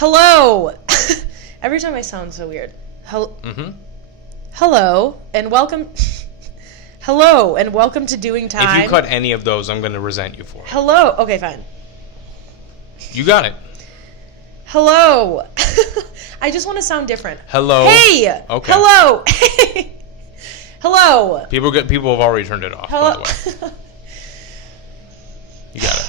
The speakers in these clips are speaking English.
Hello. Every time I sound so weird. Hello and welcome. Hello and welcome to Doing Time. If you cut any of those, I'm going to resent you for it. Hello. Okay, fine. You got it. Hello. I just want to sound different. Hello. Hey. Okay. Hello. Hey. Hello. People have already turned it off. Hello. By the way. You got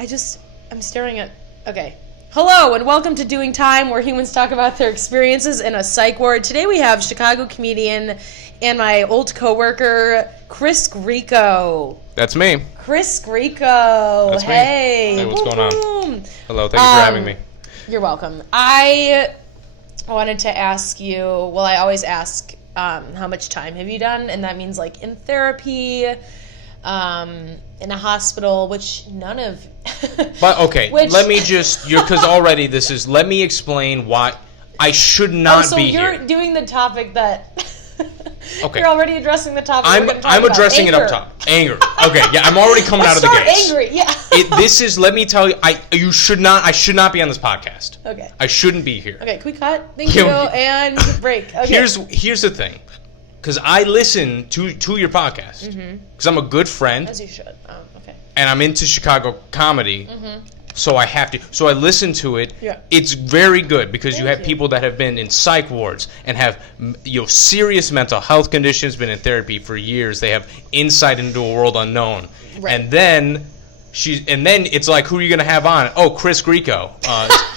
it. I'm staring at. Okay. Hello and welcome to Doing Time, where humans talk about their experiences in a psych ward. Today we have Chicago comedian and my old coworker, Chris Grieco. That's me. Chris Grieco. That's hey. Me. Hey, what's going on? Hello, thank you for having me. You're welcome. I wanted to ask you, well, I always ask, how much time have you done? And that means like in therapy, in a hospital, which none of... But okay, let me just, because already this is, let me explain why I should not be here. So you're doing the topic that... Okay. You're already addressing the topic. I'm addressing it up top. Anger. Okay, yeah, I'm already coming out of the gates. Angry, yeah. Let me tell you, I should not be on this podcast. Okay. I shouldn't be here. Okay, can we cut? Thank you, and break. Okay. Here's the thing. Because I listen to your podcast. Because I'm a good friend. As you should. Okay. And I'm into Chicago comedy. So I have to. So I listen to it. Yeah. It's very good because you have people that have been in psych wards and have serious mental health conditions, been in therapy for years. They have insight into a world unknown. Right. And then it's like, who are you gonna have on? Oh, Chris Grieco.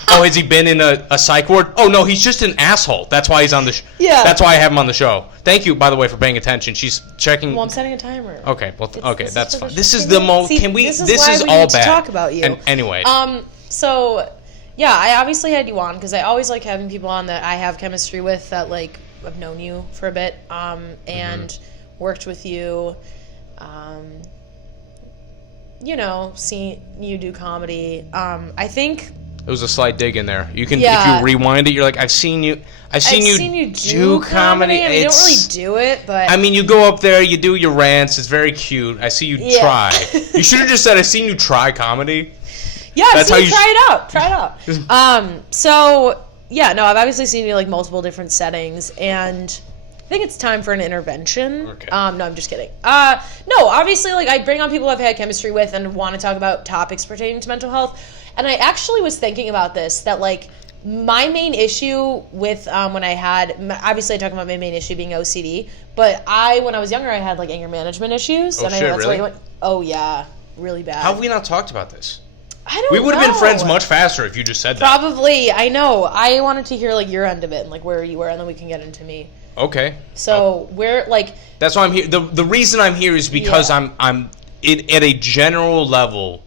Has he been in a psych ward? Oh no, he's just an asshole. That's why he's on the Yeah. That's why I have him on the show. Thank you, by the way, for paying attention. She's checking. Well, I'm setting a timer. Okay, well, that's fine. This is the most. Can we? This is why all we need bad. to talk about you. And anyway. So, yeah, I obviously had you on because I always like having people on that I have chemistry with, that like I've known you for a bit, and worked with you. Seeing you do comedy. I think it was a slight dig in there. You can, if you rewind it, you're like, I've seen you do comedy. I mean, you don't really do it, but... I mean, you go up there, you do your rants. It's very cute. I see you try. You should have just said, I've seen you try comedy. Yeah, I've seen you try it out. Try it out. So, yeah, no, I've obviously seen you like multiple different settings, and I think it's time for an intervention. Okay. No, I'm just kidding. No, obviously, like, I bring on people I've had chemistry with and want to talk about topics pertaining to mental health. And I actually was thinking about this, that, like, my main issue with when I had, obviously I talk about my main issue being OCD, but when I was younger, I had, like, anger management issues. Oh, and shit, I know that's really? why oh, yeah, really bad. How have we not talked about this? I don't know. We would have been friends much faster if you just said that. Probably, I know. I wanted to hear, like, your end of it and, like, where you were, and then we can get into me. Okay. So, that's why I'm here. The reason I'm here is because I'm at a general level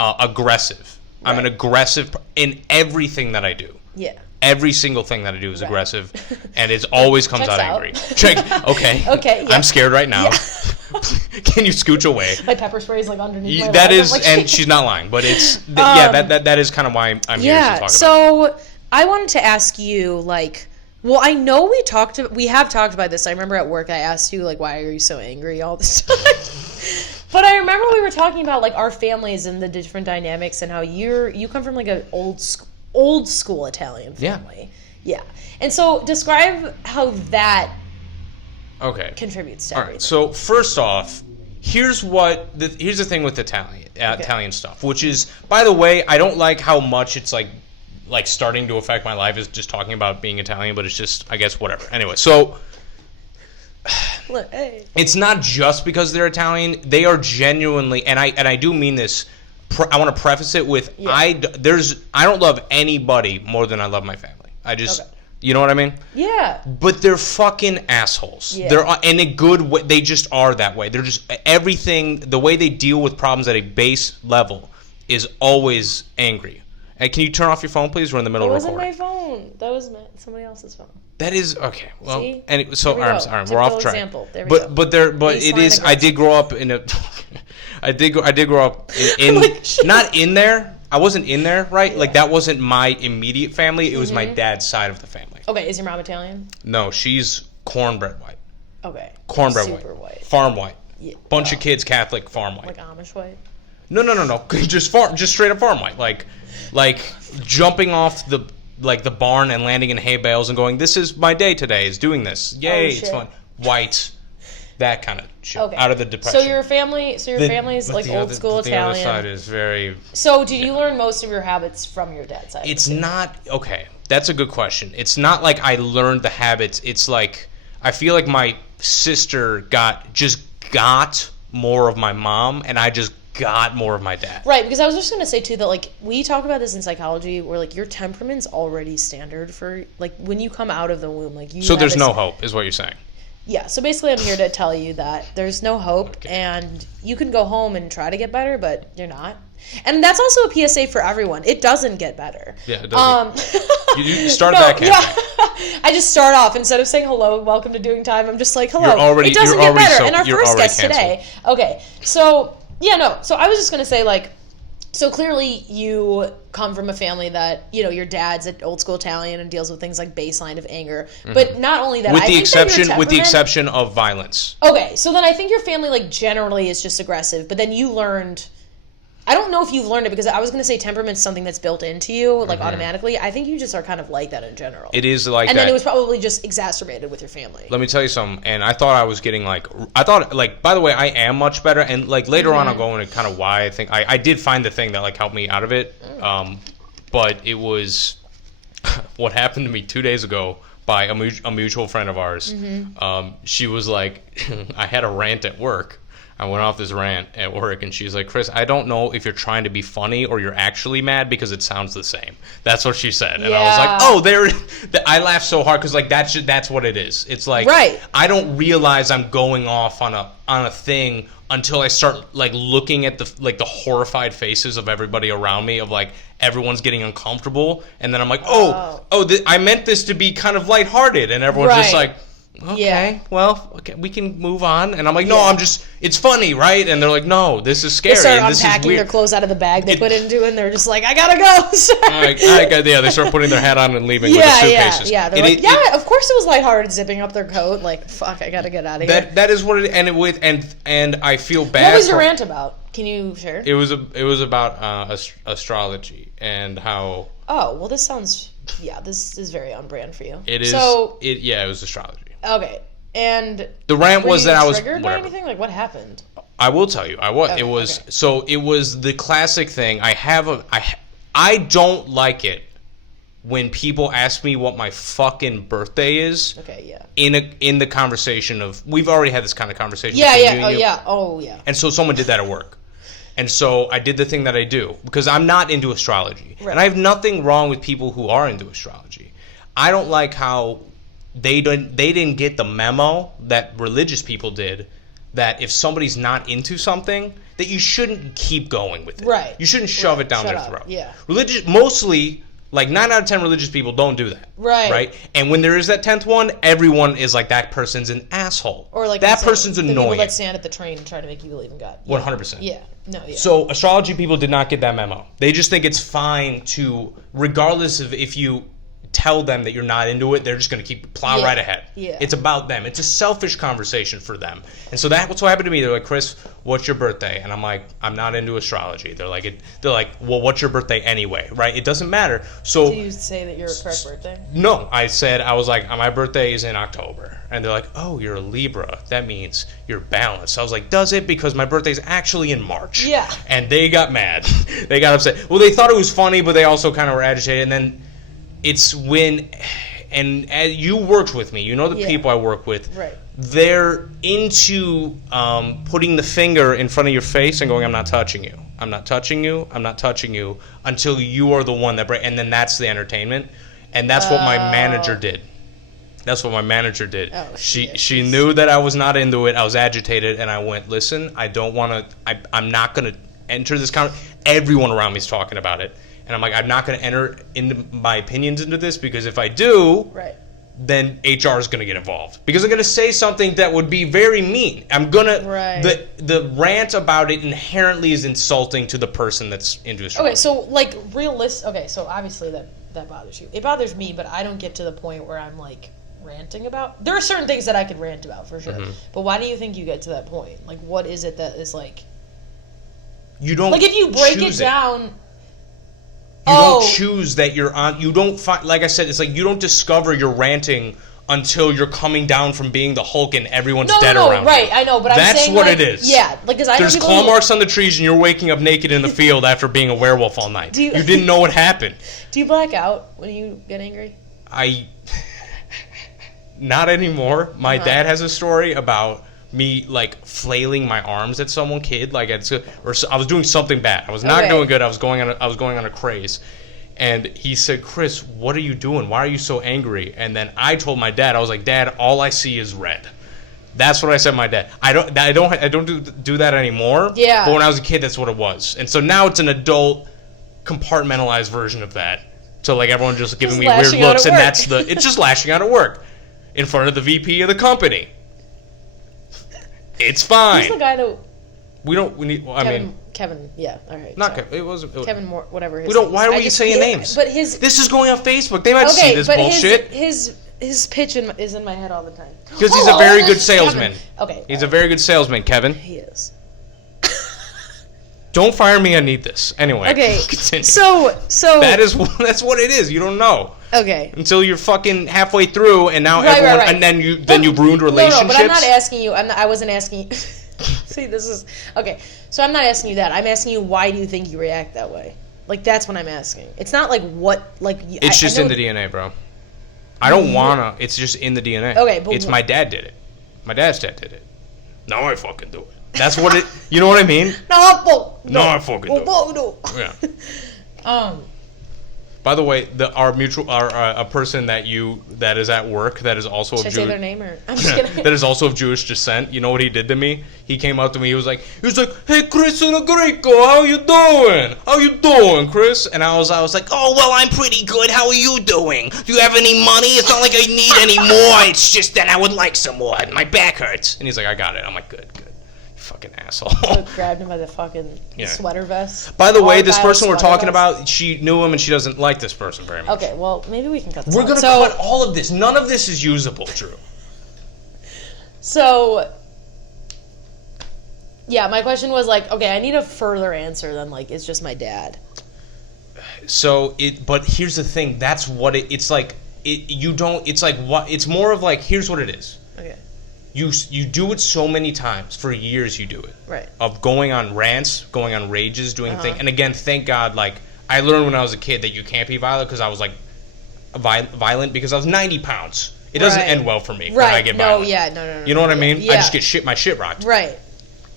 aggressive. Right. I'm an aggressive in everything that I do. Yeah. Every single thing that I do is aggressive, and it always comes out angry. Okay. Okay. Yeah. I'm scared right now. Yeah. Can you scooch away? My pepper spray is like underneath my That leg. is, and she's not lying, but it's that is kind of why I'm here to talk about. So I wanted to ask you, like, well, I know we have talked about this. I remember at work I asked you, like, why are you so angry all the time? But I remember we were talking about, like, our families and the different dynamics and how you come from, like, an old school Italian family. Yeah. And so describe how that contributes to everything. All right. So first off, here's the thing with Italian stuff, which is, by the way, I don't like how much it's like starting to affect my life is just talking about being Italian, but it's just, I guess, whatever. Anyway, so it's not just because they're Italian. They are genuinely, and I do mean this. I want to preface it with I don't love anybody more than I love my family. I just you know what I mean? Yeah. But they're fucking assholes. Yeah. They're in a good way. They just are that way. They're just everything. The way they deal with problems at a base level is always angry. Hey, can you turn off your phone, please? We're in the middle of recording. That wasn't my phone. That was somebody else's phone. That is okay. Well, see? And so I'm sorry, we're off track. Example. There we go. But it is. I did grow up in a. I did grow up in like, not in there. I wasn't in there, right? Yeah. Like that wasn't my immediate family. It was my dad's side of the family. Okay, is your mom Italian? No, she's cornbread white. Okay. Cornbread Super white. Farm white. Yeah. Bunch of kids Catholic, farm white. Like Amish white. No. Just straight up farm white. Like jumping off the barn and landing in hay bales and going, this is my day today, is doing this. Yay, it's fun. White, that kind of shit. Okay. Out of the depression. So your family's like old school Italian. The other side is very... So did you learn most of your habits from your dad's side? It's not... Okay, that's a good question. It's not like I learned the habits. It's like, I feel like my sister got more of my mom, and I just got more of my dad. Right, because I was just going to say, too, that, like, we talk about this in psychology, where, like, your temperament's already standard for, like, when you come out of the womb, like, you So there's no hope, is what you're saying? Yeah, so basically I'm here to tell you that there's no hope, and you can go home and try to get better, but you're not. And that's also a PSA for everyone. It doesn't get better. Yeah, it doesn't. You start that campaign. Yeah. I just start off, instead of saying hello, welcome to Doing Time, I'm just like, hello. It doesn't get better. And our first guest today. Okay, so, so I was just going to say, like, so clearly you come from a family that, you know, your dad's an old school Italian and deals with things like baseline of anger. Mm-hmm. But not only that, with the exception of violence. Okay, so then I think your family, like, generally is just aggressive. But then you learned... I don't know if you've learned it, because I was going to say temperament's something that's built into you, like, automatically. I think you just are kind of like that in general. It is like that. And then it was probably just exacerbated with your family. Let me tell you something. And I thought I was getting, like, by the way, I am much better. And, like, later on I'll go into kind of why I think, I did find the thing that, like, helped me out of it. But it was what happened to me 2 days ago by a mutual friend of ours. She was like, I had a rant at work. I went off this rant at work, and she's like, Chris, I don't know if you're trying to be funny or you're actually mad, because it sounds the same. That's what she said. And I was like, oh, there. I laughed so hard, because, like, that's what it is. It's like, I don't realize I'm going off on a thing until I start, like, looking at the horrified faces of everybody around me, of, like, everyone's getting uncomfortable. And then I'm like, I meant this to be kind of lighthearted. And everyone's just like, okay, we can move on. And I'm like, no, it's funny, right? And they're like, no, this is scary. They start and this unpacking is weird. Their clothes out of the bag they put it into, and they're just like, I gotta go. They start putting their hat on and leaving with the suitcases. Yeah, they're like, of course it was lighthearted, zipping up their coat, like, fuck, I gotta get out of here. That is what it, and I feel bad. What was your rant about? Can you share? It was about astrology and how. Oh, well, this sounds, this is very on brand for you. It is. It was astrology. Okay, and the rant was that I was triggered by anything? Like, what happened? I will tell you. It was the classic thing. I don't like it when people ask me what my fucking birthday is. Okay, yeah. In the conversation of, we've already had this kind of conversation. Yeah. And so someone did that at work. And so I did the thing that I do, because I'm not into astrology. Right. And I have nothing wrong with people who are into astrology. I don't like how they didn't get the memo that religious people did, that if somebody's not into something, that you shouldn't keep going with it. Right. You shouldn't shove it down their throat. Yeah. Mostly, like 9 out of 10 religious people don't do that. Right. Right? And when there is that 10th one, everyone is like, that person's an asshole. Or like that person's annoying. The people that stand at the train and try to make you believe in God. 100%. Yeah. No, yeah. So astrology people did not get that memo. They just think it's fine to, regardless of if you tell them that you're not into it, they're just going to keep plow right ahead. Yeah. It's about them. It's a selfish conversation for them. And so that's what happened to me. They're like, Chris, what's your birthday? And I'm like, I'm not into astrology. They're like, well, what's your birthday anyway? Right? It doesn't matter. So did you say that your correct birthday? No, I was like, my birthday is in October. And they're like, oh, you're a Libra. That means you're balanced. I was like, does it? Because my birthday's actually in March. Yeah. And they got mad. They got upset. Well, they thought it was funny, but they also kind of were agitated. And then it's when, and as you worked with me, you know the people I work with, right? They're into putting the finger in front of your face and going, I'm not touching you. I'm not touching you. I'm not touching you until you are the one that breaks. And then that's the entertainment. And that's what my manager did. That's what my manager did. Oh, she knew that I was not into it. I was agitated, and I went, listen, I don't want to, I'm not going to enter this everyone around me is talking about it. And I'm like, I'm not going to enter into my opinions into this, because if I do, then HR is going to get involved. Because I'm going to say something that would be very mean. I'm going to... The rant about it inherently is insulting to the person that's into astrology. Okay, so, like, so obviously that bothers you. It bothers me, but I don't get to the point where I'm, like, ranting about... There are certain things that I could rant about, for sure. Mm-hmm. But why do you think you get to that point? Like, what is it that is, like... You don't like if you break it choose down. You don't choose that you're on. You don't find, like I said, it's like you don't discover you're ranting until you're coming down from being the Hulk and everyone's dead around right, you. I know, but That's I'm saying what like, it is. Yeah, like because I there's know claw marks on the trees and you're waking up naked in the field after being a werewolf all night. You didn't know what happened. Do you black out when you get angry? Not anymore. My dad has a story about me like flailing my arms at someone like or I was doing something bad. I was not doing good. I was going on a craze. And he said, "Chris, what are you doing? Why are you so angry?" And then I told my dad, I was like, "Dad, all I see is red." That's what I said to my dad. I don't do that anymore. Yeah. But when I was a kid, that's what it was. And so now it's an adult, compartmentalized version of that. So like everyone just giving me weird looks, and it's just lashing out at work in front of the VP of the company. It's fine. Who's the guy that? Kevin, yeah, all right. Not Kevin. It wasn't Kevin Moore, whatever his We don't. name Why is. are we saying names? But this is going on Facebook. They might see this bullshit. His pitch is in my head all the time. Because he's a very good salesman. Kevin. Okay. He's a very good salesman, Kevin. He is. Don't fire me. I need this anyway. Okay. Continue. So that's what it is. You don't know. Okay. Until you're fucking halfway through, and now everyone, and then you ruined relationships. No, but I'm not asking you. I wasn't asking. See, this is okay. So I'm not asking you that. I'm asking you, why do you think you react that way? Like, that's what I'm asking. It's not like what, like. It's just in the DNA, bro. I don't wanna. It's just in the DNA. Okay, but it's my dad did it. My dad's dad did it. Now I fucking do it. That's what it. You know what I mean? No, I fucking do it. Yeah. By the way, a person that is at work that is also of Should I say their name or I'm just kidding. that is also of Jewish descent. You know what he did to me? He came up to me. He was like, "Hey, Chris Grieco, how you doing? How you doing, Chris?" And I was like, "Oh, well, I'm pretty good. How are you doing? Do you have any money? It's not like I need any more. It's just that I would like some more. My back hurts." And he's like, "I got it." I'm like, "Good. Fucking asshole." Grabbed him by the fucking sweater vest. By the way, this person we're talking about, she knew him and she doesn't like this person very much. Okay, well, maybe we can cut this We're going to cut all of this. None of this is usable, Drew. So, yeah, my question was like, okay, I need a further answer than like, it's just my dad. So, but here's the thing. That's what it's like. It's more of like, here's what it is. Okay. You do it so many times. For years you do it. Right. Of going on rants, going on rages, doing things. And again, thank God, like, I learned when I was a kid that you can't be violent because I was, like, violent because I was 90 pounds. It doesn't end well for me when I get violent. No. You know what I mean? Yeah. I just get my shit rocked. Right.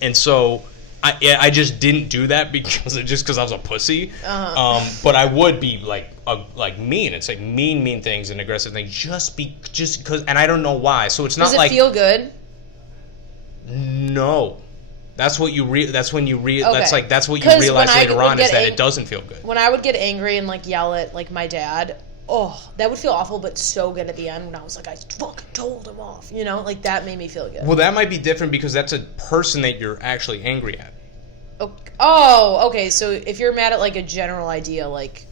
And so I just didn't do that because I was a pussy. But I would be like mean and say mean things and aggressive things just because, and I don't know why. So it's not like. Does it feel good? No. That's what you that's when you okay. that's what you realize later on is that it doesn't feel good. When I would get angry and like yell at like my dad, that would feel awful, but so good at the end when I was like, I fucking told him off, you know, like that made me feel good. Well, that might be different because that's a person that you're actually angry at. Oh, okay. So if you're mad at like a general idea, like,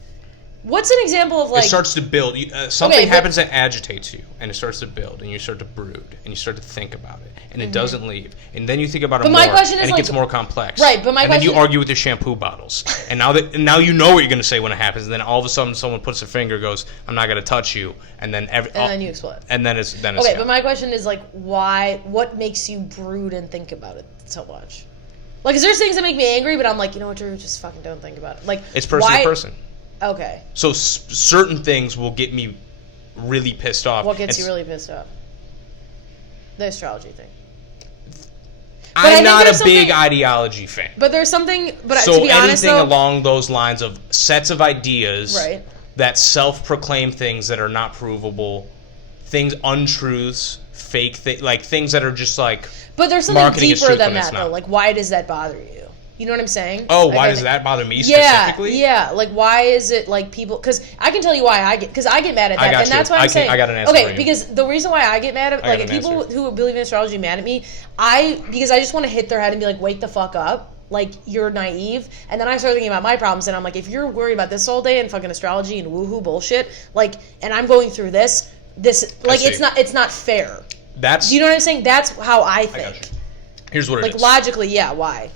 what's an example of like? It starts to build. Something happens that agitates you, and it starts to build, and you start to brood, and you start to think about it, and it doesn't leave, and then you think about it more, and it gets more complex. Right, but my question. And then you argue with your shampoo bottles, and now you know what you're gonna say when it happens, and then all of a sudden someone puts their finger, goes, "I'm not gonna touch you," and then then you explode. And then it's okay. But my question is like, why? What makes you brood and think about it so much? Like, is there things that make me angry, but I'm like, you know what, Drew, just fucking don't think about it. Like, it's person to person. Okay. So certain things will get me really pissed off. What gets you really pissed off? The astrology thing. I'm not a big ideology fan. But there's something. But so to be honest, anything along those lines of sets of ideas, right, that self-proclaim things that are not provable, untruths, fake things, like things that are just like. But there's something deeper than that, though. Like, why does that bother you? You know what I'm saying? Oh, why does that bother me specifically? Yeah. Like, why is it like people? Because I can tell you why I get mad at that, and that's why I'm saying. I got an answer. Okay, because the reason why I get mad at like people who believe in astrology mad at me, because I just want to hit their head and be like, wake the fuck up. Like, you're naive. And then I start thinking about my problems, and I'm like, if you're worried about this all day and fucking astrology and woohoo bullshit, like, and I'm going through this, like, it's not fair. That's. You know what I'm saying? That's how I think. Here's what it is. Like, logically, yeah. Why?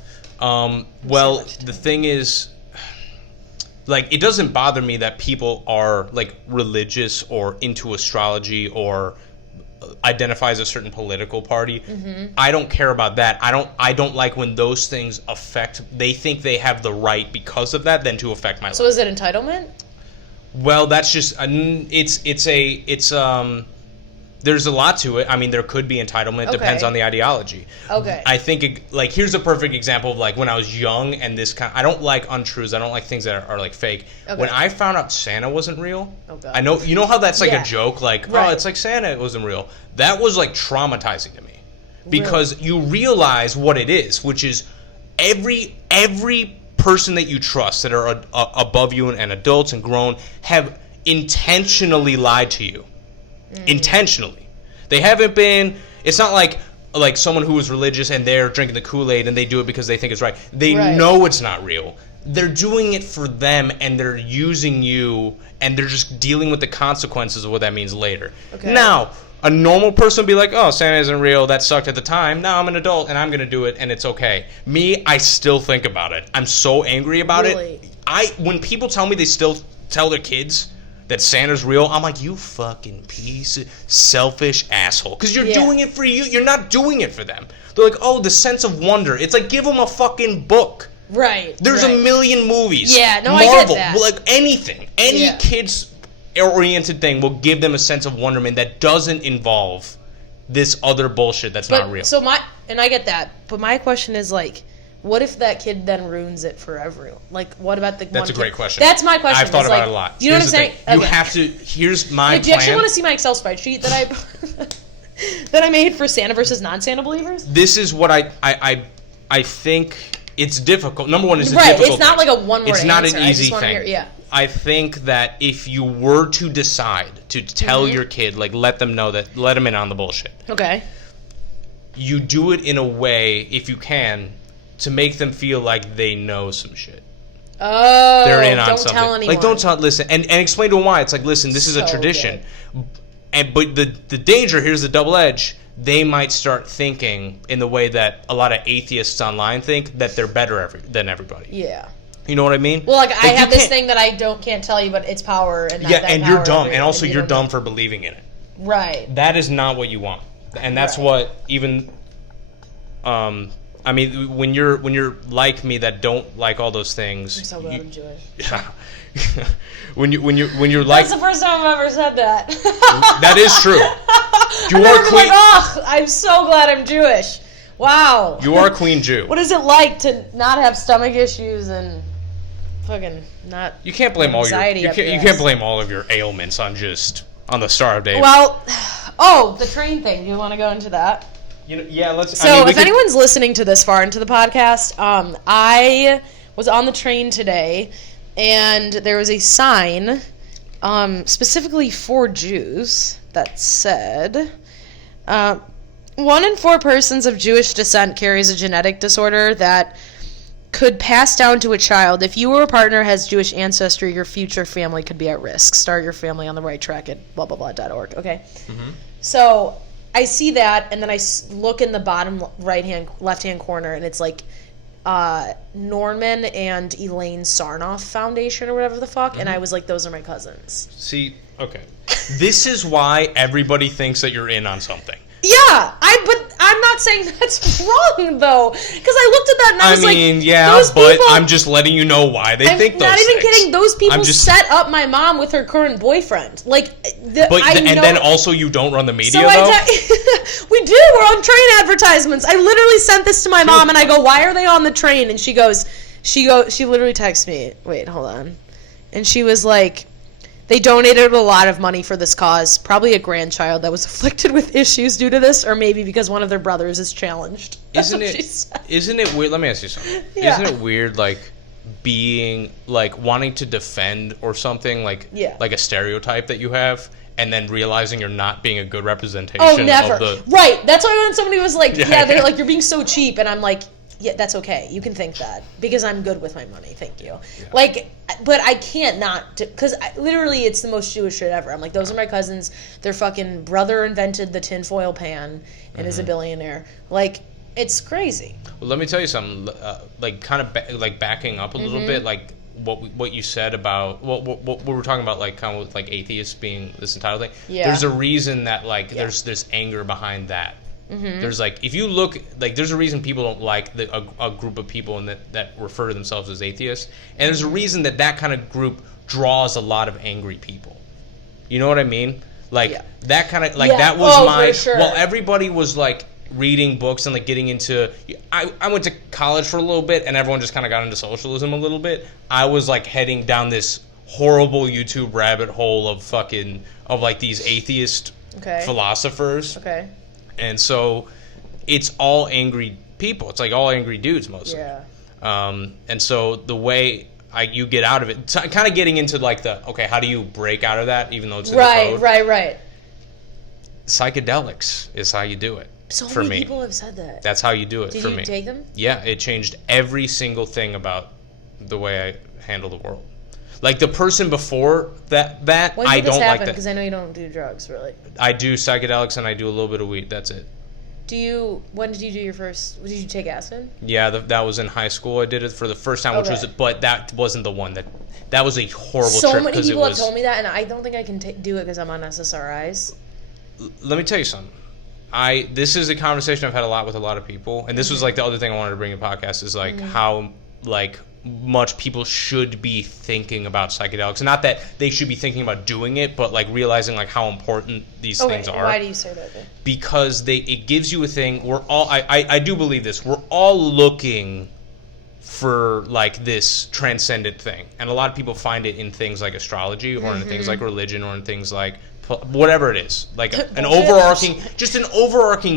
Well, the thing is, like, it doesn't bother me that people are, like, religious or into astrology or identify as a certain political party. I don't care about that. I don't like when those things they think they have the right because of that then to affect my life. So is it entitlement? Well, that's just there's a lot to it. I mean, there could be entitlement. Depends on the ideology. Okay. I think, like, here's a perfect example of, like, when I was young and I don't like untruths. I don't like things that are like, fake. Okay. When I found out Santa wasn't real, I know, you know how that's, like, a joke? Like, oh, it's like Santa wasn't real. That was, like, traumatizing to me. Because you realize what it is, which is every person that you trust that are above you and adults and grown have intentionally lied to you. Intentionally. They haven't been, it's not like someone who was religious and they're drinking the Kool-Aid and they do it because they think it's right. They know it's not real. They're doing it for them and they're using you and they're just dealing with the consequences of what that means later. Okay. Now, a normal person would be like, oh, Santa isn't real, that sucked at the time. Now I'm an adult and I'm going to do it and it's okay. Me, I still think about it. I'm so angry about it. When people tell me they still tell their kids that Santa's real, I'm like, you fucking piece of selfish asshole. Because you're doing it for you. You're not doing it for them. They're like, oh, the sense of wonder. It's like, give them a fucking book. Right. There's a million movies. Yeah, no, Marvel, I get that. Like anything. Any kids-oriented thing will give them a sense of wonderment that doesn't involve this other bullshit that's not real. So and I get that. But my question is, like, what if that kid then ruins it for everyone? Like, what about the one kid? That's a great question. That's my question. I've thought about it a lot. You know what I'm saying? You have to, here's my plan. Do you actually want to see my Excel spreadsheet that I made for Santa versus non-Santa believers? This is what I think it's difficult. Number one, it's a difficult it's not like a one-word answer. It's not an easy thing. I think that if you were to decide to tell your kid, like, let them in on the bullshit. Okay. You do it in a way, if you can, to make them feel like they know some shit. Oh, they're in on don't something. Tell anyone. Like, listen, and explain to them why. It's like, listen, this is a tradition. But the danger, here's the double edge, they might start thinking in the way that a lot of atheists online think, that they're better than everybody. Yeah. You know what I mean? Well, like I have this thing that I can't tell you, but it's power. And and you're dumb. And also you're dumb for believing in it. Right. That is not what you want. And that's what even... I mean, when you're like me that don't like all those things. I'm so glad I'm Jewish. Yeah. when you're like. That's the first time I've ever said that. That is true. You are queen. Like, oh, I'm so glad I'm Jewish. Wow. You are Queen Jew. What is it like to not have stomach issues and fucking not? You can't blame all your. You can't blame all of your ailments on the Star of David. Well, the train thing. Do you want to go into that? Let's. So, if anyone's listening to this far into the podcast, I was on the train today, and there was a sign, specifically for Jews, that said, 1 in 4 persons of Jewish descent carries a genetic disorder that could pass down to a child. If you or a partner has Jewish ancestry, your future family could be at risk. Start your family on the right track at blah, blah, blah.org. Okay? Mm-hmm. So I see that, and then I look in the bottom left-hand corner, and it's like Norman and Elaine Sarnoff Foundation or whatever the fuck, and I was like, those are my cousins. See, okay. This is why everybody thinks that you're in on something. Yeah, but I'm not saying that's wrong, though, because I looked at that and I was like, but I'm just letting you know why they think those things. I'm not even kidding. Those people set up my mom with her current boyfriend. Like, then also you don't run the media, though? We do. We're on train advertisements. I literally sent this to my mom, and I go, why are they on the train? And she literally texts me, wait, hold on. And she was like, they donated a lot of money for this cause, probably a grandchild that was afflicted with issues due to this, or maybe because one of their brothers is challenged. Isn't it weird? Let me ask you something. Yeah. Isn't it weird, like, being, like, wanting to defend or something, like a stereotype that you have, and then realizing you're not being a good representation of the... Right. That's why when somebody was like, they're like, you're being so cheap, and I'm like, yeah, that's okay. You can think that because I'm good with my money. Thank you. Yeah. Like, but I can't not, because literally it's the most Jewish shit ever. I'm like, those are my cousins. Their fucking brother invented the tinfoil pan and is a billionaire. Like, It's crazy. Well, let me tell you something. Like kind of like backing up a little bit, like what you said about what we were talking about, like kind of with like atheists being this entitled thing. Yeah. There's a reason that like there's anger behind that. There's like, if you look, like, there's a reason people don't like a group of people and that refer to themselves as atheists, and there's a reason that kind of group draws a lot of angry people. You know what I mean? Like that kind of like that was for sure. Well, everybody was like reading books and like getting into. I went to college for a little bit, and everyone just kind of got into socialism a little bit. I was like heading down this horrible YouTube rabbit hole of like these atheist philosophers. Okay. And so it's all angry people. It's like all angry dudes mostly. Yeah. And so the way you get out of it, kind of getting into like how do you break out of that, even though it's in the code? Right. Psychedelics is how you do it. So for many me. people have said that. That's how you do it for me. Did you take them? Yeah, it changed every single thing about the way I handle the world. Like the person before that when I did this don't happen? like that. Because I know you don't do drugs, really. I do psychedelics and I do a little bit of weed. That's it. When did you do your first? Did you take acid? Yeah, that was in high school. I did it for the first time, but that wasn't the one that was a horrible trip. So many people have told me that, and I don't think I can do it because I'm on SSRIs. Let me tell you something. This is a conversation I've had a lot with a lot of people, and this was like the other thing I wanted to bring to the podcast is like how like much people should be thinking about psychedelics. Not that they should be thinking about doing it, but like realizing like how important these things are. Why do you say that then? Because it gives you a thing. We're all I do believe this. We're all looking for like this transcendent thing, and a lot of people find it in things like astrology, or in things like religion, or in things like whatever it is, like an overarching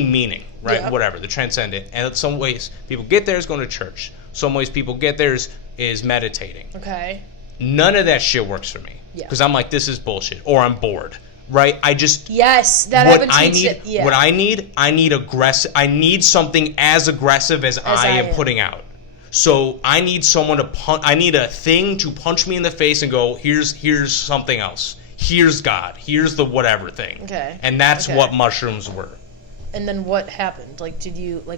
meaning, right? Yeah. Whatever, the transcendent. And in some ways people get there is going to church. Some ways people get there is meditating. Okay. None of that shit works for me. Yeah. Because I'm like, this is bullshit, or I'm bored, right? I just I need aggressive. I need something as aggressive as I am putting out. So I need someone to I need a thing to punch me in the face and go, here's something else. Here's God. Here's the whatever thing. Okay. And that's what mushrooms were. And then what happened? Like,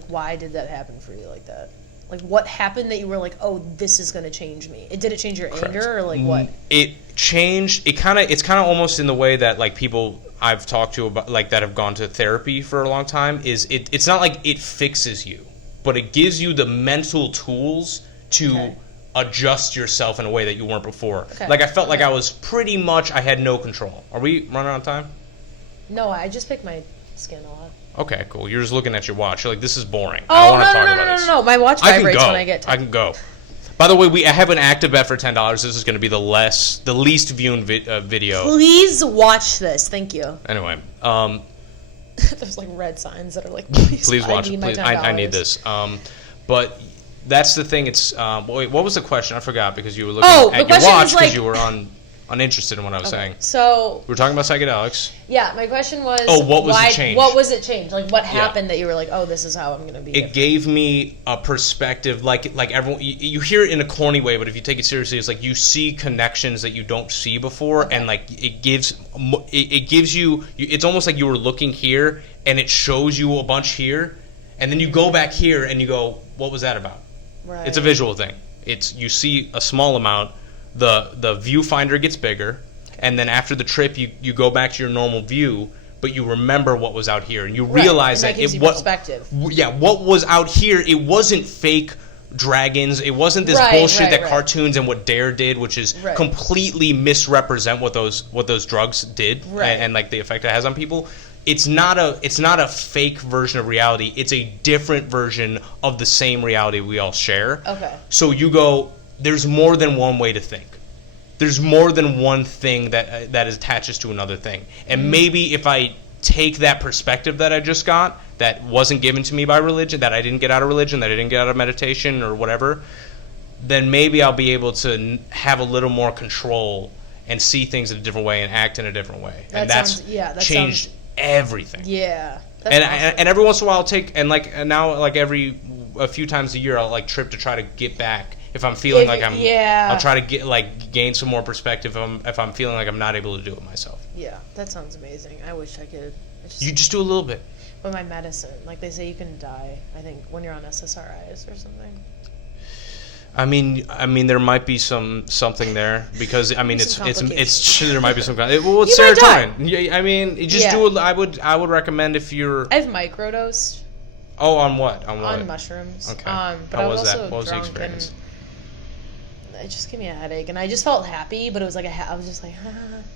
why did that happen for you like that? Like, what happened that you were like, oh, this is going to change me? Did it change your anger, or like what? It changed. It's kind of almost in the way that like people I've talked to about like that have gone to therapy for a long time is it's not like it fixes you, but it gives you the mental tools to adjust yourself in a way that you weren't before. Okay. Like I felt like I had no control. Are we running out of time? No, I just picked my skin a lot. Okay, cool. You're just looking at your watch. You're like, this is boring. I don't want to talk about this. No. My watch vibrates when I get time. I can go. By the way, I have an active bet for $10. This is going to be the least viewed video. Please watch this. Thank you. Anyway, there's like red signs that are like, please watch it. Please, I need this. But that's the thing. It's wait, what was the question? I forgot because you were looking at your watch because you were uninterested in what I was saying. So we were talking about psychedelics. Yeah, my question was. Oh, what was the change? What was it change? Like, what happened that you were like, oh, this is how I'm gonna be? It gave me a perspective, like everyone. You hear it in a corny way, but if you take it seriously, it's like you see connections that you don't see before, and like it gives you. It's almost like you were looking here, and it shows you a bunch here, and then you go back here, and you go, what was that about? Right. It's a visual thing. You see a small amount. The viewfinder gets bigger, and then after the trip you go back to your normal view, but you remember what was out here, and you realize that gives you perspective. What was out here, it wasn't fake dragons, it wasn't this bullshit that cartoons and what Dare did, which is completely misrepresent what those drugs did, and like the effect it has on people. It's not a fake version of reality. It's a different version of the same reality we all share. Okay. So you go, there's more than one way to think. There's more than one thing that attaches to another thing. And maybe if I take that perspective that I just got, that wasn't given to me by religion, that I didn't get out of religion, that I didn't get out of meditation or whatever, then maybe I'll be able to have a little more control and see things in a different way and act in a different way. That changed everything. Yeah. And every once in a while I'll take, and now a few times a year I'll like trip to try to get back. If I'm feeling I'll try to gain some more perspective if I'm feeling like I'm not able to do it myself. Yeah, that sounds amazing. I wish I could You just do a little bit. But my medicine, like they say you can die, I think, when you're on SSRIs or something. I mean, there might be something there because I mean, it's there might be some kind. Well, it's serotonin. Yeah, I mean, you just do it. I would recommend if you're. I've microdosed. Oh, on what? On what? On mushrooms. Okay. But How was that? Also what was the drunk experience? And it just gave me a headache, and I just felt happy, but it was like I was just like,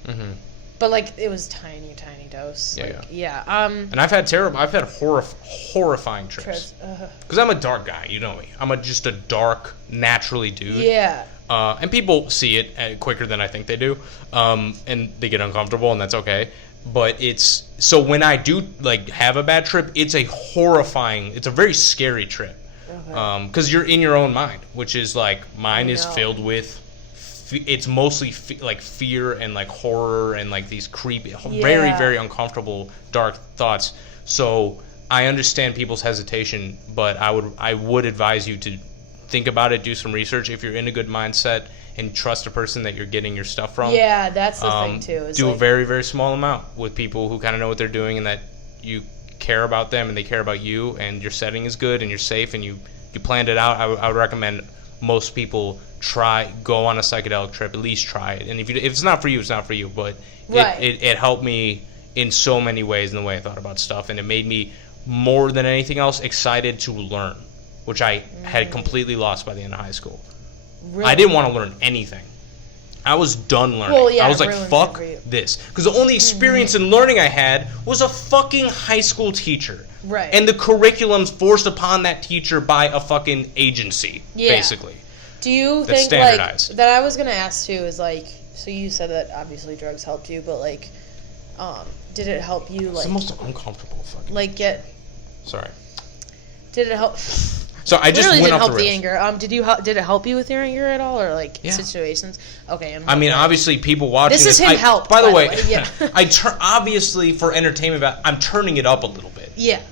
Mm-hmm. But like it was tiny dose. And I've had horrifying trips. Because I'm a dark guy, you know me. I'm just a dark, naturally dude. Yeah. And people see it quicker than I think they do, and they get uncomfortable, and that's okay. But it's so when I do like have a bad trip, it's a very scary trip, because you're in your own mind, which is like mine is filled with. It's mostly like fear and like horror and like these creepy, very, very uncomfortable, dark thoughts. So I understand people's hesitation, but I would advise you to think about it, do some research if you're in a good mindset and trust a person that you're getting your stuff from. Yeah, that's the thing too. Do a very, very small amount with people who kind of know what they're doing and that you care about them and they care about you and your setting is good and you're safe and you planned it out. I would recommend most people go on a psychedelic trip, at least try it. And if it's not for you, it's not for you. But it helped me in so many ways in the way I thought about stuff, and it made me more than anything else excited to learn, which I had completely lost by the end of high school. Really? I didn't want to learn anything. I was done learning. Well, yeah, I was like, fuck this. Because the only experience in learning I had was a fucking high school teacher. Right. And the curriculum's forced upon that teacher by a fucking agency, basically. Do you think, like, that I was going to ask, too, is, like, so you said that obviously drugs helped you, but, like, did it help you, like... It's the most uncomfortable fucking... Like, Sorry. Did it help... So I just went off the rails. The anger. Did it help you with your anger at all, or like situations? Okay. I mean, obviously, people watching this is him help. By the way, obviously for entertainment, I'm turning it up a little bit. Yeah.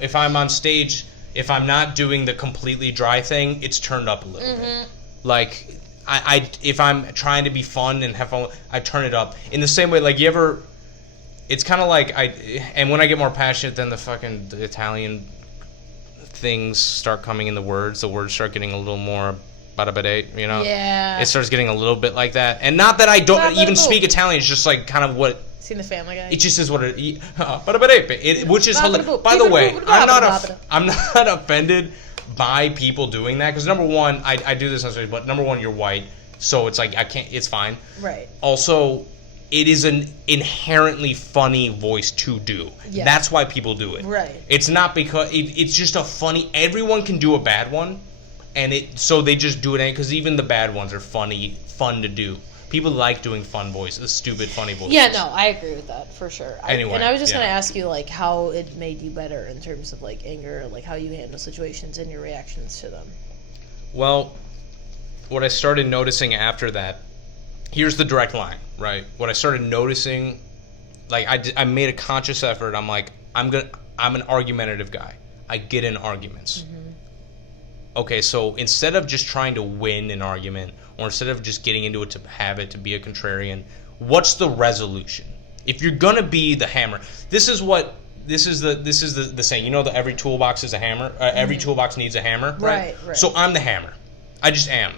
If I'm on stage, if I'm not doing the completely dry thing, it's turned up a little bit. Like, if I'm trying to be fun and have fun, I turn it up. In the same way, like it's kind of like and when I get more passionate, then the Italian things start coming in the words start getting a little more barabade, you know? Yeah. It starts getting a little bit like that. And not that I don't even speak Italian, it's just like kind of what... Seen the Family Guy? It just is what which is hilarious. By the way, I'm not offended by people doing that, because number one, I do this on stage, but number one, you're white, so it's like, it's fine. Right. Also, it is an inherently funny voice to do. Yeah. That's why people do it. Right. It's not because it's just a funny. Everyone can do a bad one, and so they just do it because even the bad ones are fun to do. People like doing fun voices, stupid funny voices. Yeah, no, I agree with that for sure. Anyway, and I was just gonna ask you like how it made you better in terms of like anger, like how you handle situations and your reactions to them. Well, what I started noticing after that. Here's the direct line, right? What I started noticing, like I made a conscious effort. I'm like, I'm an argumentative guy. I get in arguments. Okay, so instead of just trying to win an argument, or instead of just getting into it to have it to be a contrarian, what's the resolution? If you're gonna be the hammer, this is the saying. You know that every toolbox is a hammer. Every toolbox needs a hammer, right? Right. So I'm the hammer. I just am.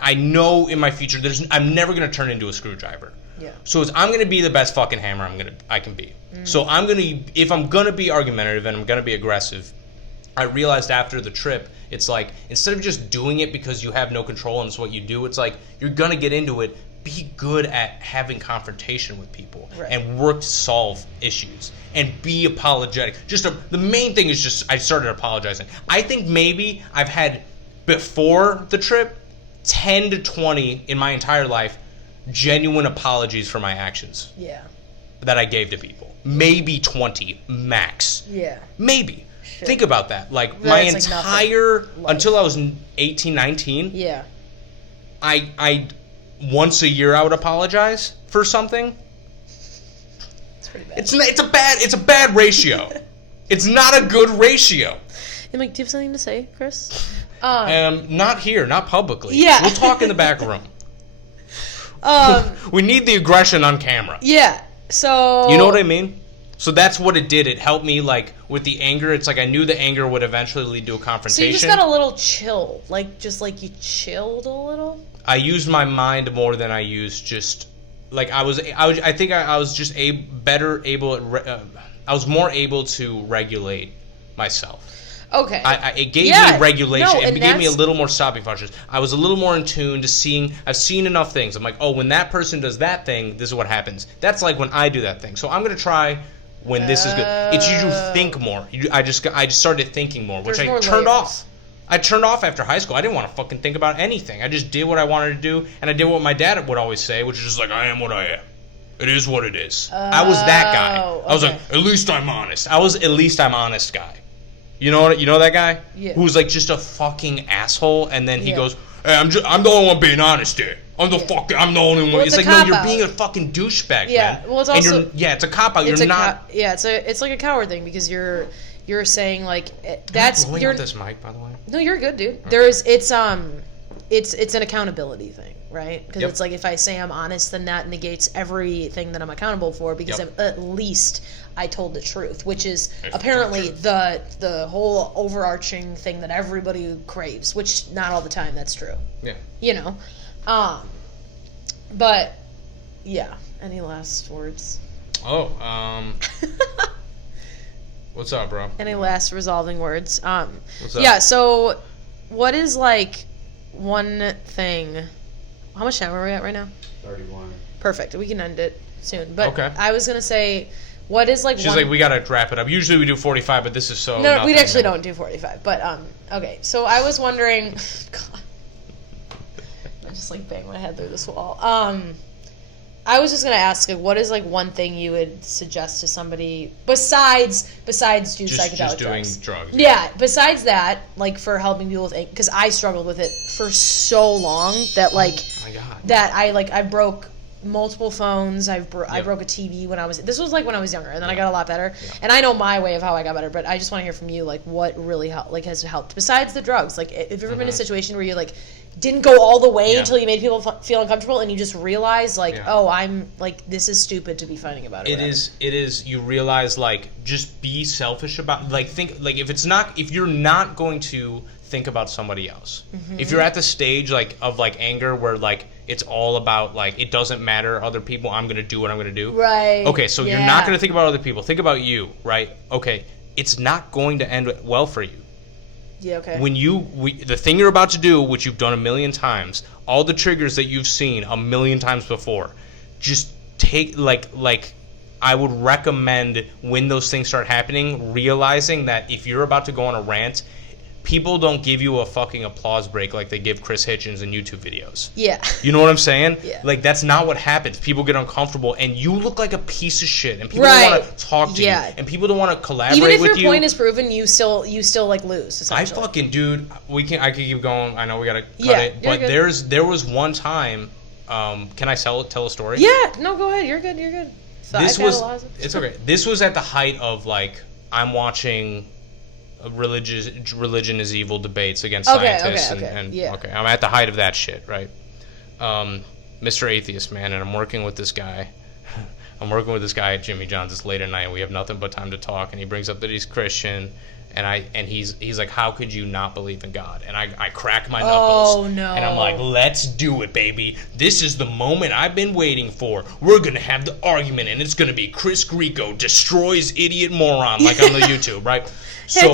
I know in my future I'm never gonna turn into a screwdriver. Yeah. So I'm gonna be the best fucking hammer I can be. So if I'm gonna be argumentative and I'm gonna be aggressive, I realized after the trip, it's like instead of just doing it because you have no control and it's what you do, it's like you're gonna get into it. Be good at having confrontation with people and work to solve issues and be apologetic. The main thing is just I started apologizing. I think maybe I've had before the trip 10 to 20 in my entire life genuine apologies for my actions. Yeah. That I gave to people. Maybe 20 max. Yeah. Maybe. Shit. Think about that. Like my entire until I was 18, 19. Yeah. I once a year I would apologize for something. It's pretty bad. It's a bad ratio. It's not a good ratio. I'm like, do you have something to say, Chris? Not here, not publicly. Yeah. We'll talk in the back room. We need the aggression on camera. Yeah. So you know what I mean? So that's what it did. It helped me, like, with the anger. It's like I knew the anger would eventually lead to a confrontation. So you just got a little chill. Like, just like you chilled a little? I used my mind more than I used just... Like, I was just I was more able to regulate myself. Okay. It gave me regulation. No, it gave me a little more stopping functions. I was a little more in tune to seeing. I've seen enough things. I'm like, oh, when that person does that thing, this is what happens. That's like when I do that thing. So I'm gonna try when this is good. It's you think more. I just started thinking more, which I turned off. I turned off after high school. I didn't want to fucking think about anything. I just did what I wanted to do, and I did what my dad would always say, which is just like, I am what I am. It is what it is. I was that guy. I was like, at least I'm honest. I was at least I'm honest guy. You know that guy? Yeah. Who's like just a fucking asshole, and then he goes, hey, I'm the only one being honest here. I'm the only one. Well, it's like, no, you're being a fucking douchebag, man. Well, it's also... it's a cop-out. You're not... it's like a coward thing, because you're saying, like, that's... Am I blowing out this mic, by the way? No, you're good, dude. Okay. It's an accountability thing, right? Because it's like, if I say I'm honest, then that negates everything that I'm accountable for, because at least I told the truth, which is apparently the whole overarching thing that everybody craves, which not all the time that's true. Yeah. You know? But, yeah. Any last words? Oh, what's up, bro? Any last resolving words? What's up? Yeah, so what is, like, one thing... How much time are we at right now? 31. Perfect. We can end it soon. But okay. I was going to say, what is, like, She's like, we got to wrap it up. Usually we do 45, but this is so... No, we actually don't do 45. But, okay. So I was wondering... God. I just, like, banged my head through this wall. I was just going to ask, like, what is, like, one thing you would suggest to somebody besides do psychedelic doing drugs? Yeah, besides that, like, for helping people with anger, because I struggled with it for so long that, like, oh my God. that I broke multiple phones. I broke a TV when I was... This was, like, when I was younger, and then I got a lot better. Yeah. And I know my way of how I got better, but I just want to hear from you, like, what really has helped besides the drugs. Like, have you ever been in a situation where you, like, didn't go all the way until you made people feel uncomfortable, and you just realize, like, oh, I'm, like, this is stupid to be fighting about it. It is, you realize, like, just be selfish about, like, think, like, if you're not going to think about somebody else, if you're at the stage, like, of, like, anger where, like, it's all about, like, it doesn't matter other people, I'm going to do what I'm going to do. Right. Okay, so you're not going to think about other people, think about you, right? Okay, it's not going to end well for you. Yeah, okay. When the thing you're about to do, which you've done a million times, all the triggers that you've seen a million times before, just take, like I would recommend when those things start happening, realizing that if you're about to go on a rant, people don't give you a fucking applause break like they give Chris Hitchens in YouTube videos. Yeah. You know what I'm saying? Yeah. Like, that's not what happens. People get uncomfortable, and you look like a piece of shit, and people don't want to talk to you, and people don't want to collaborate with you. Even if your point is proven, you still like lose, essentially. I could keep going. I know we gotta cut it, but good. there was one time. Can I tell a story? Yeah. No, go ahead. You're good. So it's okay. This was at the height of, like, I'm watching religion is evil debates against scientists, and I'm at the height of that shit, right? Mr. Atheist, man, and I'm working with this guy. At Jimmy John's. It's late at night, and we have nothing but time to talk, and he brings up that he's Christian, and he's like, how could you not believe in God? And I crack my knuckles. Oh no. And I'm like, let's do it, baby. This is the moment I've been waiting for. We're gonna have the argument, and it's gonna be Chris Grieco destroys idiot moron, like on the YouTube, right? So,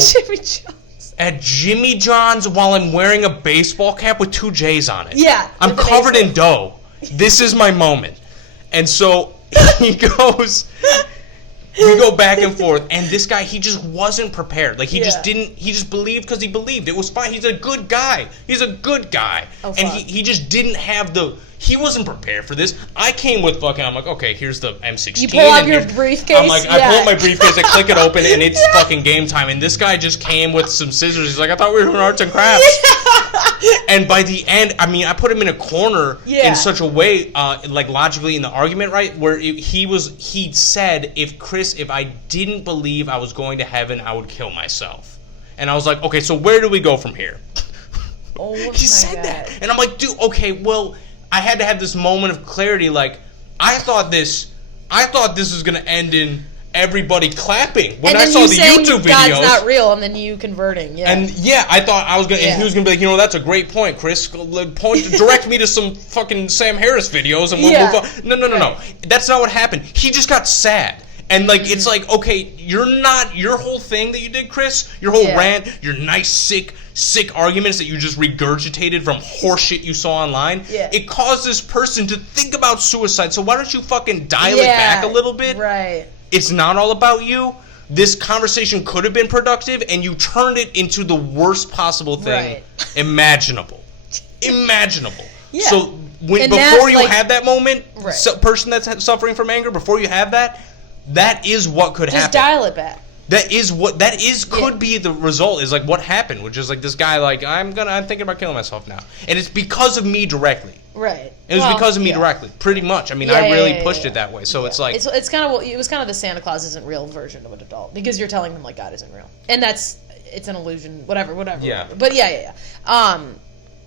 at Jimmy John's while I'm wearing a baseball cap with 2 J's on it. Yeah. I'm covered in dough. This is my moment. And so he goes, we go back and forth, and this guy, he just wasn't prepared. Like, he just believed because he believed. It was fine. He's a good guy. Oh, and he just didn't have he wasn't prepared for this. I came with fucking, I'm like, okay, here's the M16. You pull out your briefcase? I'm like, I pull out my briefcase, I click it open, and it's fucking game time. And this guy just came with some scissors. He's like, I thought we were doing arts and crafts. And by the end, I mean, I put him in a corner in such a way, like logically in the argument, right? Where he said, if I didn't believe I was going to heaven, I would kill myself. And I was like, okay, so where do we go from here? Oh, he said that. And I'm like, dude, okay, well, I had to have this moment of clarity. Like, I thought this was gonna end in everybody clapping when and I then saw you the saying YouTube videos. God's not real, and then you converting. Yeah. And I thought I was gonna. And he was gonna be like, that's a great point, Chris. Direct me to some fucking Sam Harris videos, and we'll move on. No. That's not what happened. He just got sad. And, like, it's like, okay, you're not, your whole thing that you did, Chris, your whole rant, your nice, sick arguments that you just regurgitated from horseshit you saw online, it caused this person to think about suicide. So why don't you fucking dial it back a little bit? Right. It's not all about you. This conversation could have been productive, and you turned it into the worst possible thing imaginable. Imaginable. Yeah. So before you have that moment, person that's suffering from anger, before you have that is what could happen. Just dial it back. Could be the result is like what happened, which is like this guy like I'm thinking about killing myself now, and it's because of me directly. Right. It was because of me directly, pretty much. I mean, I really pushed it that way, so it's like it's kind of it was kind of the Santa Claus isn't real version of an adult, because you're telling them like God isn't real, and it's an illusion, whatever. Yeah. But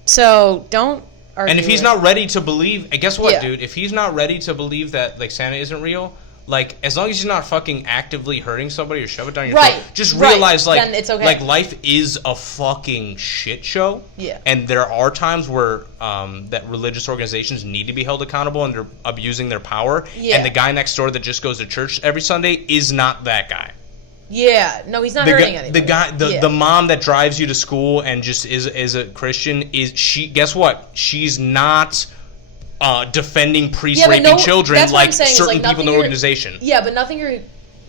so don't argue. And if he's not ready to believe, and guess what, dude? If he's not ready to believe that like Santa isn't real. Like, as long as he's not fucking actively hurting somebody or shove it down your throat, just realize, like, then it's okay. Like, life is a fucking shit show. Yeah. And there are times where that religious organizations need to be held accountable and they're abusing their power. Yeah. And the guy next door that just goes to church every Sunday is not that guy. Yeah. No, he's not hurting anybody. The mom that drives you to school and just is a Christian, guess what? She's not... defending priest raping children like certain people in the organization. Yeah, but nothing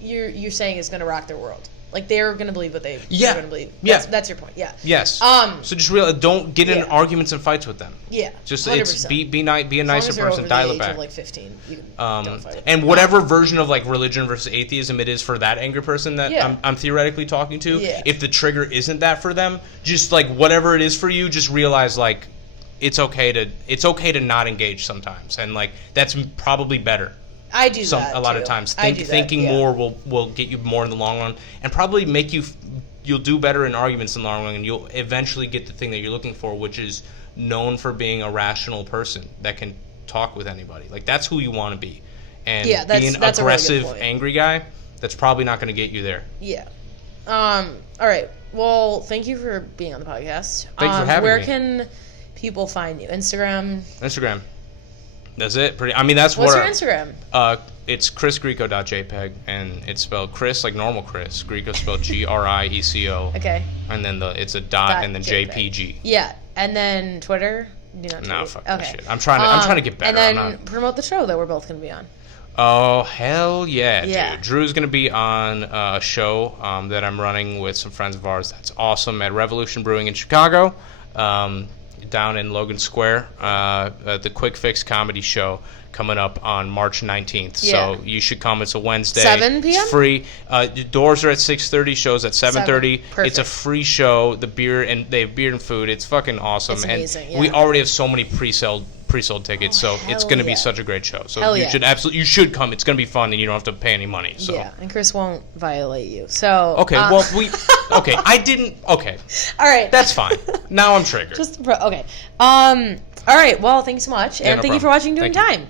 you're saying is going to rock their world. Like, they're going to believe what they're going to believe. That's your point. Yeah. Yes. So just don't get in arguments and fights with them. Yeah. Just 100%. Be a nicer person. Dial it back. Of, like 15, you can don't fight. And whatever version of like religion versus atheism it is for that angry person that I'm theoretically talking to, if the trigger isn't that for them, just like whatever it is for you, just realize like. It's okay to not engage sometimes, and like that's probably better. I do that a lot of times. Thinking more will get you more in the long run, and probably make you'll do better in arguments in the long run, and you'll eventually get the thing that you're looking for, which is known for being a rational person that can talk with anybody. Like that's who you want to be, and being an aggressive, really angry guy, that's probably not going to get you there. Yeah. All right. Well, thank you for being on the podcast. Thanks for having me. Where can people find you? Instagram. That's it. What's your Instagram? It's chrisgrieco.jpg, and it's spelled Chris like normal Chris. Grieco spelled Grieco. Okay. And then it's a dot and then JPG. Yeah. And then Twitter. No, fuck that shit. I'm trying to get better. And then promote the show that we're both going to be on. Oh, hell yeah, dude. Drew's going to be on a show that I'm running with some friends of ours that's awesome at Revolution Brewing in Chicago. Down in Logan Square, the Quick Fix comedy show coming up on March 19th. So you should come. It's a Wednesday. 7 p.m.? It's free. The doors are at 6:30. Shows at 7:30. It's a free show. They have beer and food. It's fucking awesome. It's amazing. And we already have so many pre-sold tickets, so it's going to be such a great show. So you should come. It's going to be fun, and you don't have to pay any money. So. Yeah, and Chris won't violate you. So I didn't. Okay. All right. That's fine. Now I'm triggered. Okay. All right. Well, thanks so much, and thank you for watching Doing Time.